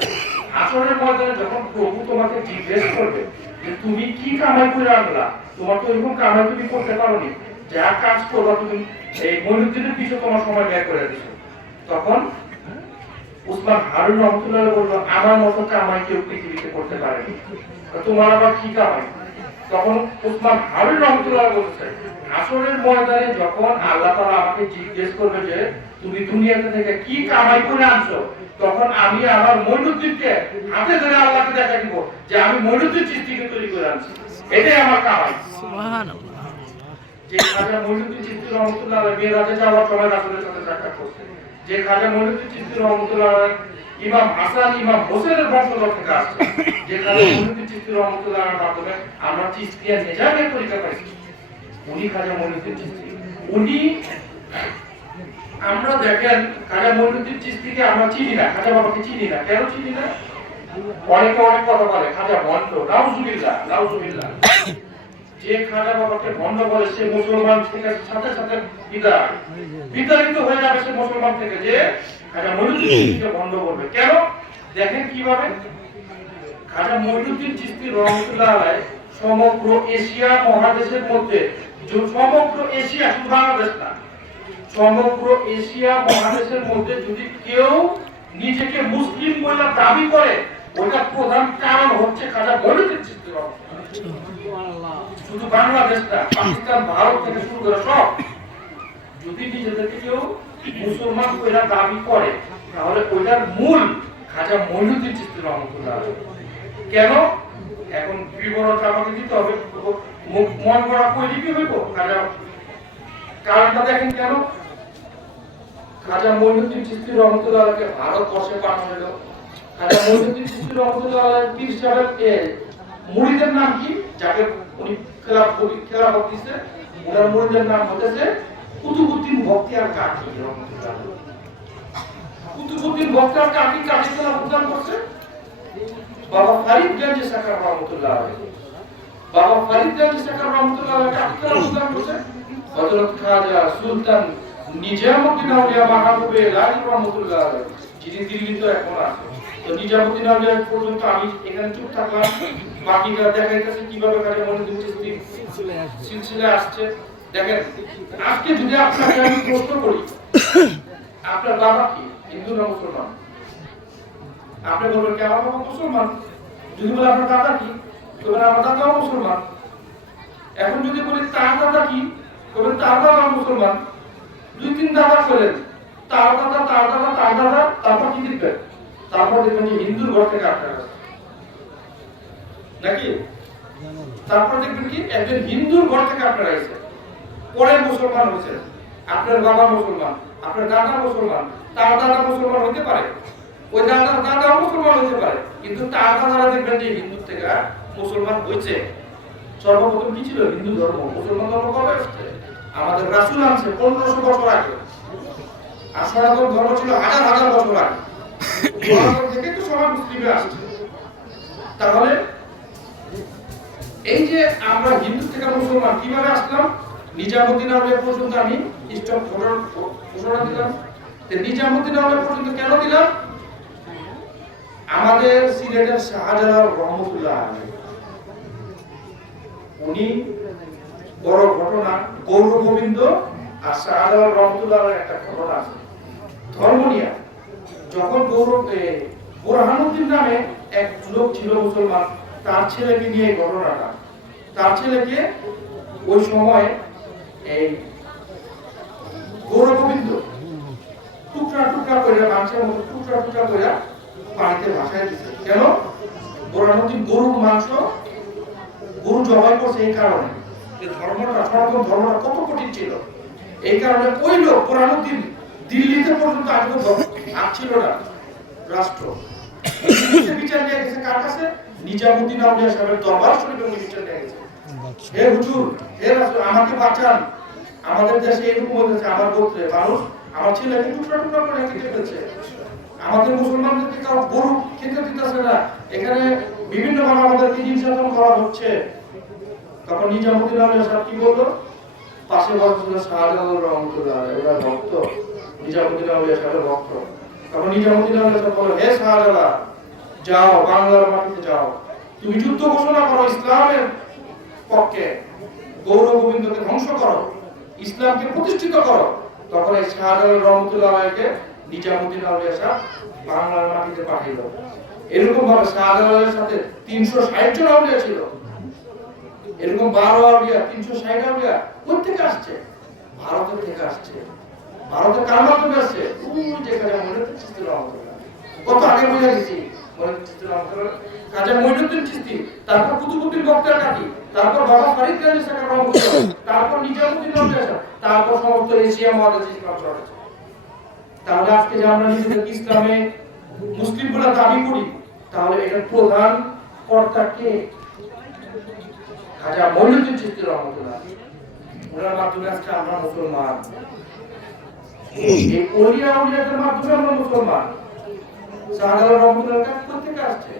আসরের ময়দানে যখন প্রভু তোমাকে জিজ্ঞেস করবে যে তুমি কি কামাই করে আনলা, তোমার তো এরকম কামাই তুমি করতে পারোনি, যা কাজ করবা তুমি এই মঈনুদ্দিনের পিছে তোমার সময় ব্যয় করে দিছো। তখন উসমান হারুন রহমতুল্লাহ বলল, আমার মতো কামাই কেউ পৃথিবীতে করতে পারেনি, তোমার আবার কি কামাই? তখন উসমান হারুন রহমতুল্লাহ বলছে, আসরের ময়দানে যখন আল্লাহ তাআলা আমাকে জিজ্ঞেস করবে যে তুমি দুনিয়াতে থেকে কি কামাই করে আনছো, তখন আমি আমার মঈনুদ্দিনকে হাতে ধরে আল্লাহকে দেখা দিব যে আমি মঈনুদ্দিন চিশতিকে তৈরি করে আনছি, এটাই আমার কামাই। সুবহানাল্লাহ। যে খাজা মঈনুদ্দিন চিশতি রহমতুল্লাহ আলাইহি মেরাজে যাওয়ার সময় রাসূলের সাথে সাক্ষাৎ করতে, যে খাজা মঈনুদ্দিন চিশতি রহমতুল্লাহ আলাইহি ইমাম হাসান ইমাম হোসেনের বংশধর থেকে আসছে, যে খাজা মঈনুদ্দিন চিশতি রহমতুল্লাহ আলাইহির মাধ্যমে আমরা চিশতিয়া নিজামের তরিকা পাইছি, উনি খাজা মঈনুদ্দিন চিশতি। উনি আমরা দেখেন খাজা মঈনুদ্দিন চিশতিকে আমরা চিনি না, খাজা বাবাকে চিনি না। কেন চিনি না? অনেকে অনেক কথা বলে খাজা ভণ্ড, নাউজুবিল্লাহ নাউজুবিল্লাহ। যে খাজা বাবাকে ভণ্ড বলে সে মুসলমান থেকে সাথে সাথে বিতাড়িত হয়ে যাবে সে মুসলমান থেকে, যে খাজা মঈনুদ্দিন চিশতিকে ভণ্ড বলবে। কেন? দেখেন কিভাবে খাজা মঈনুদ্দিন চিশতি রহমাতুল্লাহ আলাইহি সমগ্র এশিয়া মহাদেশের মধ্যে, সমগ্র এশিয়া, শুধু বাংলাদেশ না, সমগ্র এশিয়া মহাদেশের মধ্যে যদি কেউ নিজেকে মুসলিম বলে দাবি করে, ওটা প্রধান কারণ হচ্ছে খাজা মঈনুদ্দিন চিশতি রহমাতুল্লাহ। শুধু বাংলাদেশ না, পাকিস্তান, ভারত থেকে শুরু করে সব, যদি নিজেদেরকে কেউ মুসলমান বলে দাবি করে, তাহলে ওইটার মূল খাজা মঈনুদ্দিন চিশতি রহমাতুল্লাহ। কেন? এখন বিবরণ আমাকে দিতে হবে, মন করা কই দিতে হইব খাজা। কারণটা দেখেন কেন খাজা মঈনুদ্দিন চিশতি রহমাতুল্লাহকে ভারতবর্ষে পাঠানো হলো। খাজা মঈনুদ্দিন চিশতি রহমাতুল্লাহ পীর সাহেবের মুরিদের নাম কি, যাকে উনি খেলাফত দিয়েছে, ওনার মুরিদের নাম হতেছে কুতুবউদ্দিন বখতিয়ার কাকি রহমাতুল্লাহ। কুতুবউদ্দিন বখতিয়ার কাকি কাকে খেলাফত করছে? বাবা ফরিদ গঞ্জি সাকার রহমাতুল্লাহ আলাইহি। বাবা ফরিদ গঞ্জি সাকার রহমাতুল্লাহ আলাইহি কাকে খেলাফত করছে? হযরত খাজা সুলতান নিজামউদ্দিন আউলিয়া মাহবুবে ইলাহি রহমাতুল্লাহ আলাইহি, যিনি দিল্লিতে এখন আছে। তো নিজামউদ্দিন আউলিয়া পর্যন্ত আমি এখানে চুপ থাকলাম, বাকিটা দেখাইতেছে কিভাবে খাজা মঈনুদ্দিন চিশতি সিলসিলা আসছে। দেখেন, আজকে যদি আপনাকে আমি প্রশ্ন করি আপনার বাবা কি, হিন্দু না মুসলমান? আপনি বলবেন কি আমার বাবা মুসলমান। যদি বলে আপনার দাদা কি, তখন আমার দাদাও মুসলমান। এখন যদি বলি তার দাদা কি, তখন তার দাদা মুসলমান। দুই তিন দাদা করেন, তার দাদা তার দাদা তার দাদা, তারপর কি দেখবেন? তারপর দেখবেন যে হিন্দুর ঘর থেকে আপনার নাকি, তারপর দেখবেন কি একজন হিন্দুর ঘর থেকে আপনারা এসেছেন, পরে মুসলমান হয়েছেন। আপনার বাবা মুসলমান, আপনার দাদা মুসলমান, তার দাদা মুসলমান হতে পারে, ওই দাদার দাদা মুসলমান হতে পারে, কিন্তু তার দাদারা দেখবেন যে হিন্দু থেকে মুসলমান হয়েছে। সর্বপ্রথম কি ছিল? হিন্দু ধর্ম। মুসলমান ধর্ম কবে আসছে? আমাদের রাসূল আনছে 1500 বছর আগে। আর সনাতন ধর্ম ছিল হাজার হাজার বছর আগে। সনাতন থেকে তো সবাই মুসলিমে আসছে। তাহলে এই যে আমরা হিন্দু থেকে মুসলমান কিভাবে আসলাম? নিজামউদ্দিন আউলিয়া পর্যন্ত আমি স্টপ ঘোষণা দিলাম। নিজামউদ্দিন আউলিয়া পর্যন্ত কেন দিলাম? আমাদের সিলেটের শাহজালাল রহমাতুল্লাহ আলাইহি, উনি বড় ঘটনা, গৌর গোবিন্দ আর শাহজালাল রহমাতুল্লাহ আলাইহির একটা ঘটনা আছে ধর্ম নিয়ে। যখন বুরহানুদ্দিন নামে এক লোক ছিল মুসলমান, তার ছেলেকে নিয়ে এই ঘটনাটা। তার ছেলেকে ওই সময় এই গৌর গোবিন্দ টুকরা টুকরা করে, মাংসের মতো টুকরা টুকরা করে পানিতে ভাসায় দিচ্ছে। কেন? বুরহানুদ্দিন গরুর মাংস, গরু জবাই করছে। এই কারণে এই ধর্মটা, সনাতন ধর্মটা কত কঠিন ছিল। এই কারণে ওই লোক বুরহানুদ্দিন দিল্লিতে পর্যন্ত আসছিল না রাষ্ট্র, বিচার নিয়ে গেছে কার কাছে? নিজামউদ্দিন আউলিয়া সাহেবের দরবার শরীফে উনি বিচার নিয়ে গেছে। হে হুজুর, হে রাসূল, আমাকে বাঁচান, আমাদের দেশে এরকম হয়েছে, আমার গোত্রে মানুষ আমার ছেলেকে টুকরা টুকরা করে কেটে ফেলছে, আমাদের মুসলমানদেরকে কাউ গরু খেতে দিতেছে না, এখানে বিভিন্ন ভাবে আমাদেরকে নির্যাতন করা হচ্ছে। তখন নিজামউদ্দিন আউলিয়া সাহেব কি বললো? পাশে বসছিল শাহজালাল রহমাতুল্লাহ আলাইহি, ওরা ভক্ত, নিজামউদ্দিন আউলিয়া সাহেবের ভক্ত। তখন নিজামউদ্দিন আউলিয়া সাহেব বলল, হে শাহজালাল, যাও বাংলার মাটিতে যাও, তুমি যুদ্ধ ঘোষণা করো ইসলামের পক্ষে, গৌর গোবিন্দকে ধ্বংস করো, ইসলামকে প্রতিষ্ঠিত করো। তখন এই শাহজালাল রহমাতুল্লাহ আলাইহিকে নিজামউদ্দিন আউলিয়া সাহেব বাংলার মাটিতে পাঠিয়ে দাও। এরকম ভাবে শাহজালালের সাথে 360 জন আউলিয়া ছিল। এরকম 12 আউলিয়া, 360 আউলিয়া কোথেকে আসছে? ভারতের থেকে আসছে। ভারতের কার মাধ্যমে আসছে? ওই যেখানে মঈনুদ্দিন চিশতি রহমাতুল্লাহ, কত আগে বুঝে গেছি। মঈনুদ্দিন চিশতি রহমাতুল্লাহ, খাজা মঈনুদ্দিন চিশতি, তারপর কুতুবউদ্দিন বখতিয়ার কাকি, তারপর বাবা ফরিদ গঞ্জি সাকার রহমাতুল্লাহ, তারপর নিজামউদ্দিন আউলিয়া সাহেব, তারপর সমস্ত এশিয়া মহাদেশে ইসলাম ছড়াচ্ছে। তাহলে আজকে যে আমরা নিজেদেরকে ইসলামে মুসলিম বলে দাবি করি, তাহলে এটার প্রধান কর্তা কে? খাজা মঈনুদ্দিন চিশতি রহমাতুল্লাহ। ওনার মাধ্যমে আজকে আমরা মুসলমান। এই ওলিয়া উলিয়াদের মাধ্যমে আমরা মুসলমান। শাহজালাল রহমতুল্লাহ থেকে আসছে,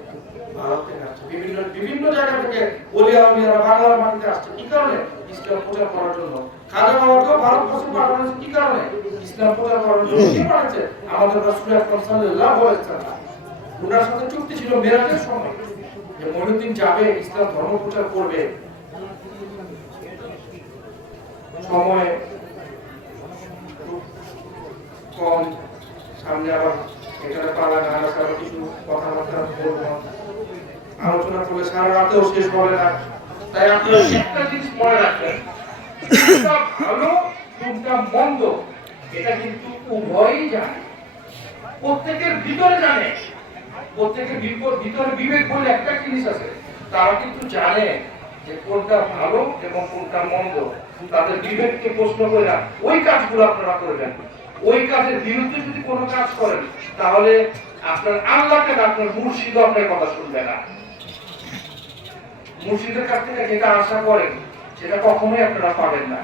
ভারত থেকে আসছে, বিভিন্ন বিভিন্ন জায়গা থেকে ওলিয়া উলিয়ারা বাংলার মাটিতে আসছে। কি কারণে? ইসলাম প্রচার করার জন্য। খাজা বাবাকেও ভারতবর্ষে পাঠানো হয়েছে কি কারণে? ইসলাম প্রচার করার জন্য। কে পাঠাচ্ছে? আমাদের রাসূল আকরাম সাল্লাল্লাহু আলাইহি ওয়াসাল্লাম। ওনার সাথে চুক্তি ছিল মেরাজের সময় যে মঈনুদ্দিন যাবে, ইসলাম ধর্ম প্রচার করবে। সময় কম, সামনে আবার এখানে পালা গান আছে, আবার কিছু কথাবার্তা বলবো, আলোচনা করলে সারা রাতেও শেষ হবে না। তাই আপনারা একটা জিনিস মনে রাখবেন, কোনটা ভালো কোনটা মন্দ এটা কিন্তু উভয়ই জানে, প্রত্যেকের ভিতরে জানে। প্রত্যেকের ভিতরে বিবেক বলে একটা জিনিস আছে, তারা কিন্তু জানে যে কোনটা ভালো এবং কোনটা মন্দ। তাদের বিবেককে প্রশ্ন করে না ওই কাজগুলো আপনারা করবেন। ওই কাজের বিরুদ্ধে যদি কোনো কাজ করেন তাহলে আপনার আল্লাহকে আপনার মুর্শিদ আপনার কথা শুনবে না। মুর্শিদের কাছ থেকে যেটা আশা করেন সেটা কখনোই আপনারা পাবেন না।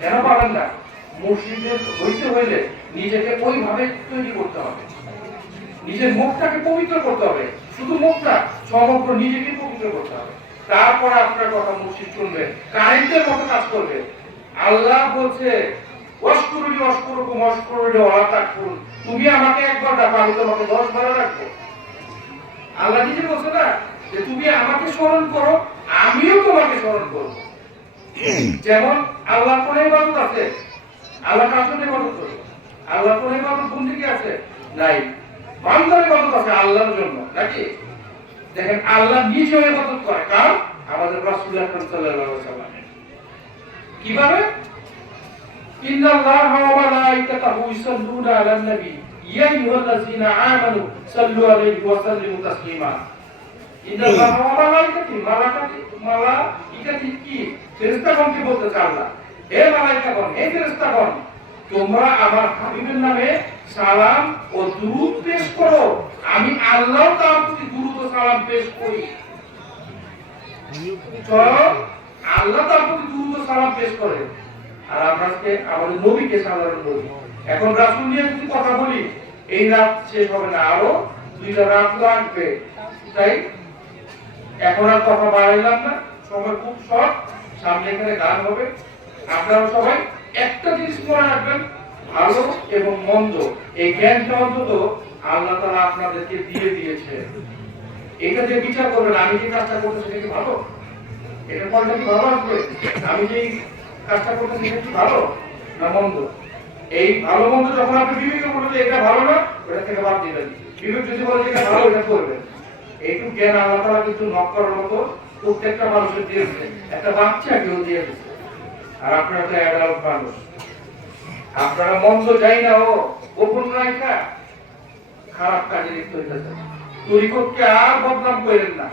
কেন পাবেন না? মুর্শিদের হইতে হইলে নিজেকে ওইভাবে তৈরি করতে হবে, নিজের মুখটাকে পবিত্র করতে হবে। শুধু মুখটা, সমগ্র নিজেকে পবিত্র করতে হবে। তারপরে আপনার কথা মুর্শিদ শুনবে, কারেন্টের মতো কাজ করবে। আল্লাহ বলছে ওয়াশকুরুনি ওয়াশকুরুকুম ওয়াশকুরুনি ওয়ালা তাকফুরুন, তুমি আমাকে একবার ডাকো আমি তোমাকে 10 বার ডাকবো। আল্লাহ নিজে বলছে না যে তুমি আমাকে স্মরণ করো আমিও তোমাকে স্মরণ করব। যেমন আল্লাহ কোন ইবাদত আছে? আল্লাহ কার জন্য ইবাদত করে? আল্লাহ কোন ইবাদত বন্দেগী আছে? নাই। বান্দার ইবাদত আছে আল্লাহর জন্য, নাকি? দেখেন আল্লাহ নিজে ইবাদত করে কার? আমাদের রাসূল আকরাম সাল্লাল্লাহু আলাইহি ওয়াসাল্লাম। কিভাবে? ইন্নাল্লাহা ওয়া মালাইকাতাহু ইউসাল্লুনা আলান নবী ইয়া আইয়ুহাল্লাযীনা আমানু সাল্লু আলাইহি ওয়া সাল্লিমু তাসলিমা। ইন্নাল্লাহা ওয়া মালাইকাতাহু কি? ফেরেশতাগণকে বলতেছে আল্লাহ, হে মালাইকাগণ, হে ফেরেশতাগণ, তোমরা আমার হাবিবের নামে সালাম ও দুরূদ পেশ করো। আমি আল্লাহ তার প্রতি দুরূদ ও সালাম পেশ করি। আল্লাহ তার প্রতি দুরূদ ও সালাম পেশ করে, আর আমাকে আমাদের নবীকে সালাম বলি। এখন রাসূল নিয়ে যদি কথা বলি এই রাত শেষ হবে না, আরো 2টা রাত লাগবে। তাই এখন আর কথা বাড়াইলাম না, সময় খুব শর্ট, সামনে এখানে গান হবে। আপনারা সবাই একটা জিনিস মনে রাখবেন, ভালো এবং মন্দ এই জ্ঞানটা অন্তত আল্লাহ তাআলা আপনাদেরকে দিয়ে দিয়েছে। এটা যে বিচার করবেন আমি যে কাজটা করতেছি সেটা কি ভালো, এটা ফলটা কি ভালো আসবে, আমি যে কাজটা করতেছি সেটা কি ভালো না মন্দ। এই ভালো মন্দ যখন আপনি বিবেকে বলবেন এটা ভালো না, ওটা থেকে বাদ দিবেন। বিবেক যদি বলে এটা ভালো, এটা করবেন। এইটুকু জ্ঞান আল্লাহ তাআলা কিন্তু নক করার মতো প্রত্যেকটা মানুষের দিয়েছে, একটা বাচ্চাকেও দিয়ে দিয়েছে। আর আপনারা তো অ্যাডাল্ট মানুষ, আপনারা মন্দ যাই না ও গোপন রাখা খারাপ কাজে লিপ্ত হইতেছে। তরিকতকে আর বদনাম করেন না।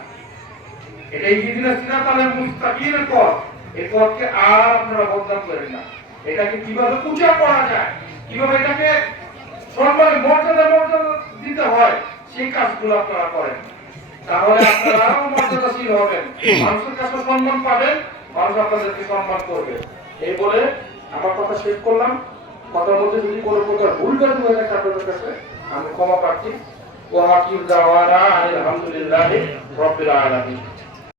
এটা ইহদিনাস সিরাতাল মুস্তাকিমের পথ, এই পথকে আর আপনারা বদনাম করেন না। এটাকে কিভাবে পূজা করা যায়, কিভাবে এটাকে সম্মান মর্যাদা দিতে হয়, সেই কাজগুলো আপনারা করেন। তাহলে আপনারা আরো মর্যাদাশীল হবেন, মানুষের কাছে সম্মান পাবেন, মানুষ আপনাদেরকে সম্মান করবে। এই বলে আমার কথা শেষ করলাম। কথার মধ্যে যদি কোনো প্রকার ভুল ত্রুটি হয়ে থাকে আপনাদের কাছে আমি ক্ষমা প্রার্থী। ওয়া আকির দাওয়ানা আলহামদুলিল্লাহি রাব্বিল আলামিন।